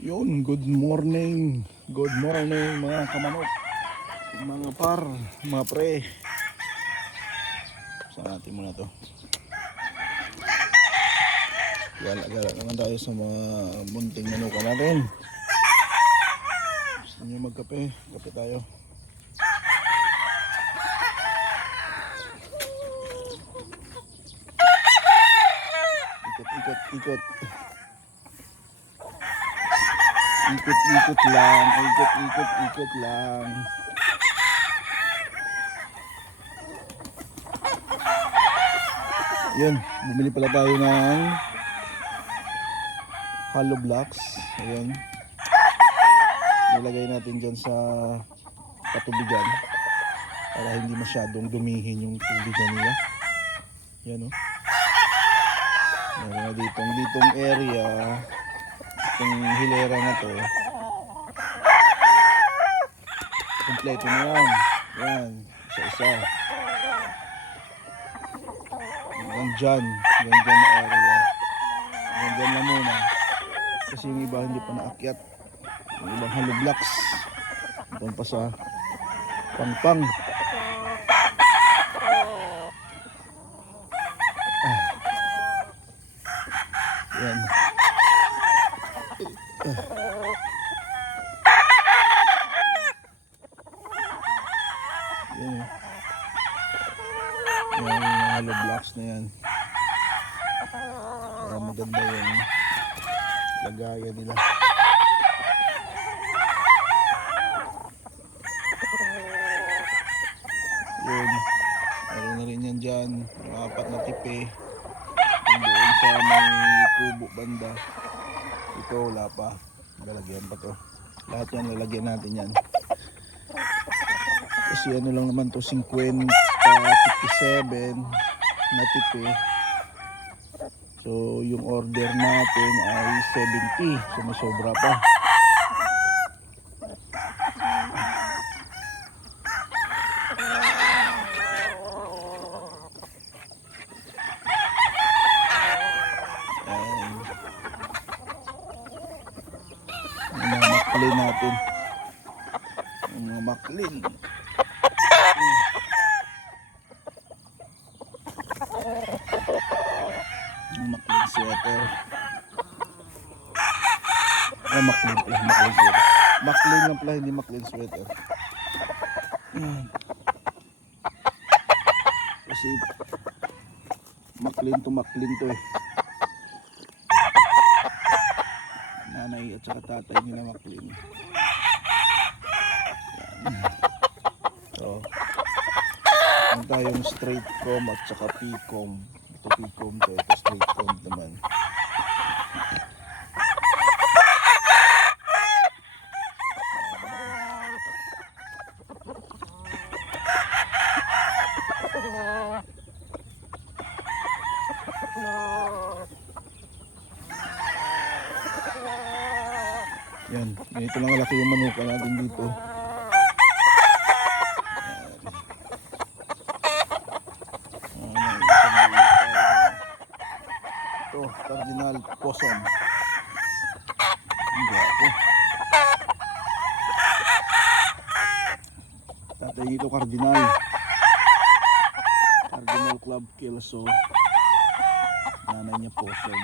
Yun, good morning. Good morning mga kamanok, mga par, mga pre. Saan natin muna to? Gala-gala naman tayo sa mga munting manuka natin. Gusto nyo magkape? Kape tayo. Ikot-ikot. Ikot-ikot lang. Ikot-ikot lang. Yun, bumili pala tayo ng hollow blocks. Ayan, nilagay natin dyan sa patubigan para hindi masyadong dumihin yung tubigan nila. Yan o. Meron na ditong area, itong hilera na to, kompleto na yan. Yan, isa-isa. Hanggang dyan na area. Hanggang dyan na muna. Kasi yung iba hindi pa naakyat. Yung ibang hollow blocks doon pa sa pangpang. Yan. Yan. Yung hollow blocks na yan. Para maganda yung lagayan nila. Yun. Meron na rin yan dyan. Yung 4 na tipe. Yung doon sa may kubo banda. Ito wala pa. Lalagyan pa to. Lahat yan lalagyan natin yan. Kasi ano lang naman to, 50, 57 na tipe. So yung order natin ay 70. So may sobra pa. Mga maklin natin. Mga maklin. Maklin sweater. Maklin pala, maklin sweater. Maklin lang pala, hindi maklin sweater. Kasi maklin to eh. Nanay at saka tatay nila maklin. So, ang tayong straight comb at saka P-comb. Ito P-comb to, ito straight comb naman. Yan, ganito lang kalaki yung manuka natin dito. Ito, cardinal possum. Ang gapo. Tatay nito cardinal. Cardinal Club Kelso. Nanay niya possum.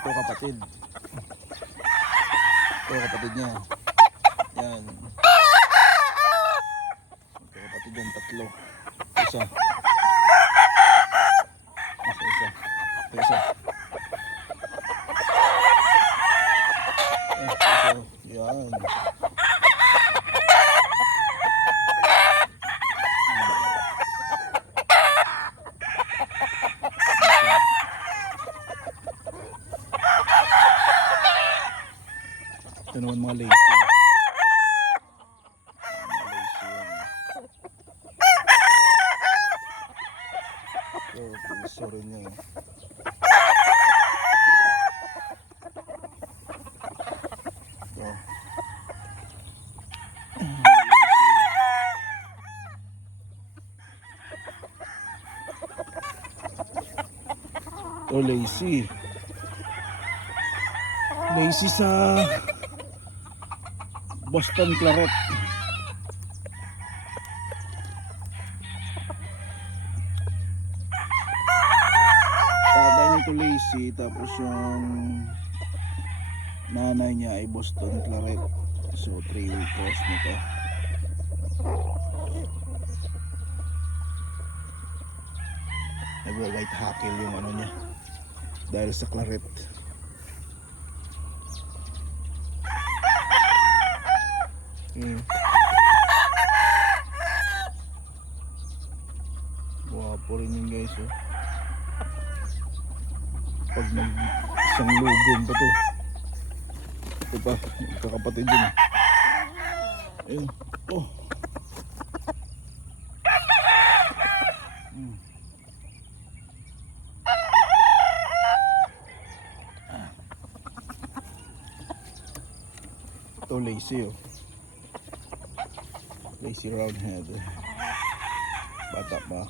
Ito kapatid. Ito kapatid niya. Yan. Ito kapatid yan, 3. Isa. Isa. Ito. Yan. Ito naman mga lazy. Ito, puso rin yan. Ito. Ito lazy. Lazy sa Boston Claret. Tatay nito lazy, tapos yung nanay niya ay Boston Claret. So 3-way cross nito. Nagwa-white hackle yung ano niya dahil sa claret. Wapo rin yun guys, oh. Pag nag isang lugom pa to. Ito pa, kakapatid din. Ayun, oh. Ito lazy, oh. Lazy roundhead. Bata pa.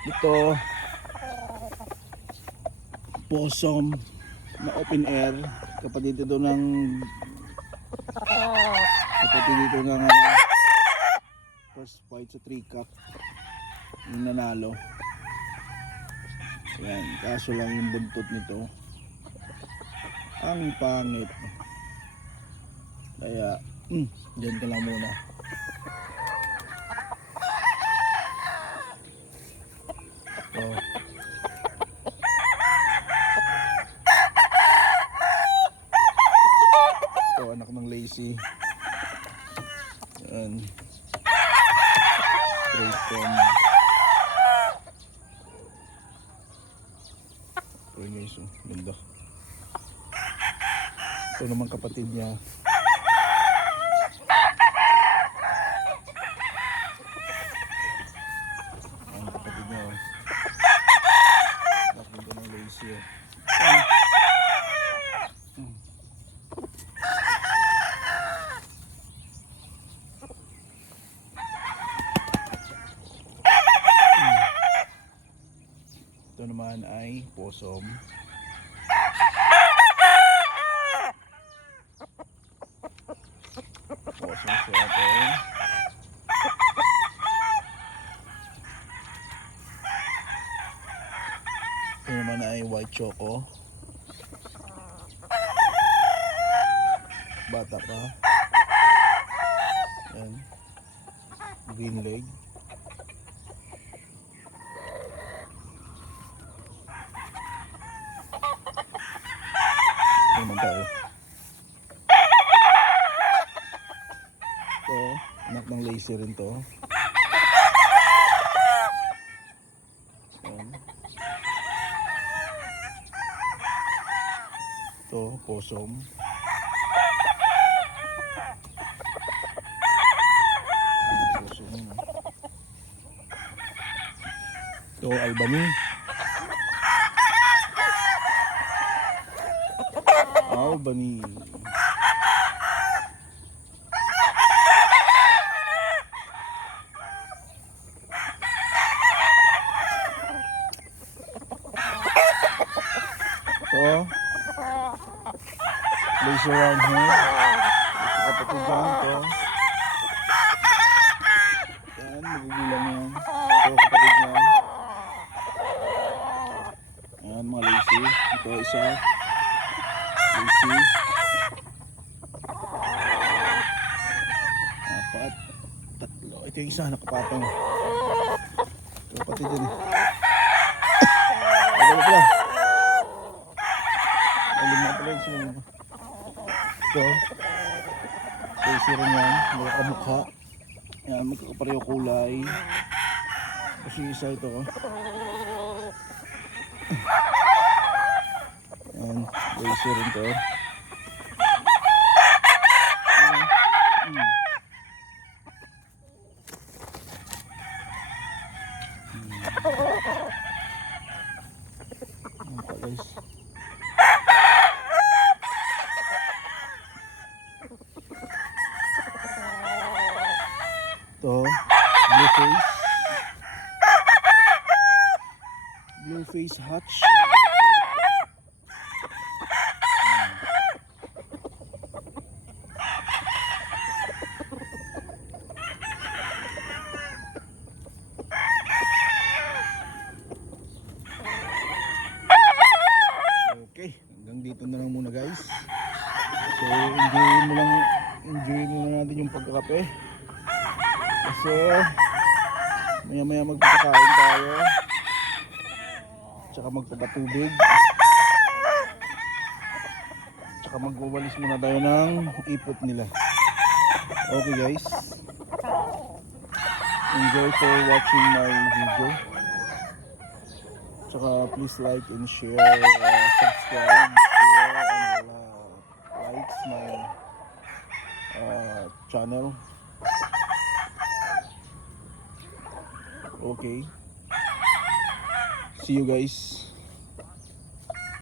Ito possum na open air, kapatid ito ng first fight sa 3 cup yung nanalo. Yan, kaso lang yung buntot nito ang pangit, kaya dyan ka lang muna. Oh. Ito anak ng lazy. Yan, straight from guys, oh, ganda. Ito naman kapatid niya. Ang kapatid niya, oh. Nakita ng lazy, oh. Ito naman ay possum. Possum sa atin. Ito naman ay white choco. Bata pa. Yan. Green leg. Ito naman tayo. Ito, anak ng lazy rin to. Yan. Ito, possum. Possum yun, oh. Ito, Albany. Albany. Ito, lazy roundhead. Ito kapatid dyan, ito. Yan, magugulang yan. Ito kapatid niya. Yan, mga lazy. Ito isa. Lazy. 4, 3. Ito yung isa, nakapatong. Ito kapatid din. Pagalo pala. Lima pala yung sila. Ito. Lazy rin yan. Magkakamukha. Yan, magkakapareho kulay. Kasi isa ito. Yan, lazy rin to. Guys. Ito, blue face. Blue face hatch. Okay, hanggang dito na lang muna guys. So enjoyin muna natin yung pagkakape. Kasi maya maya magpapakain tayo. Tsaka magpapatubig. Tsaka magwawalis muna tayo ng ipot nila. Okay guys. Enjoy for watching my video. Tsaka please like and share, subscribe, share, and likes my channel. Okay. See you guys.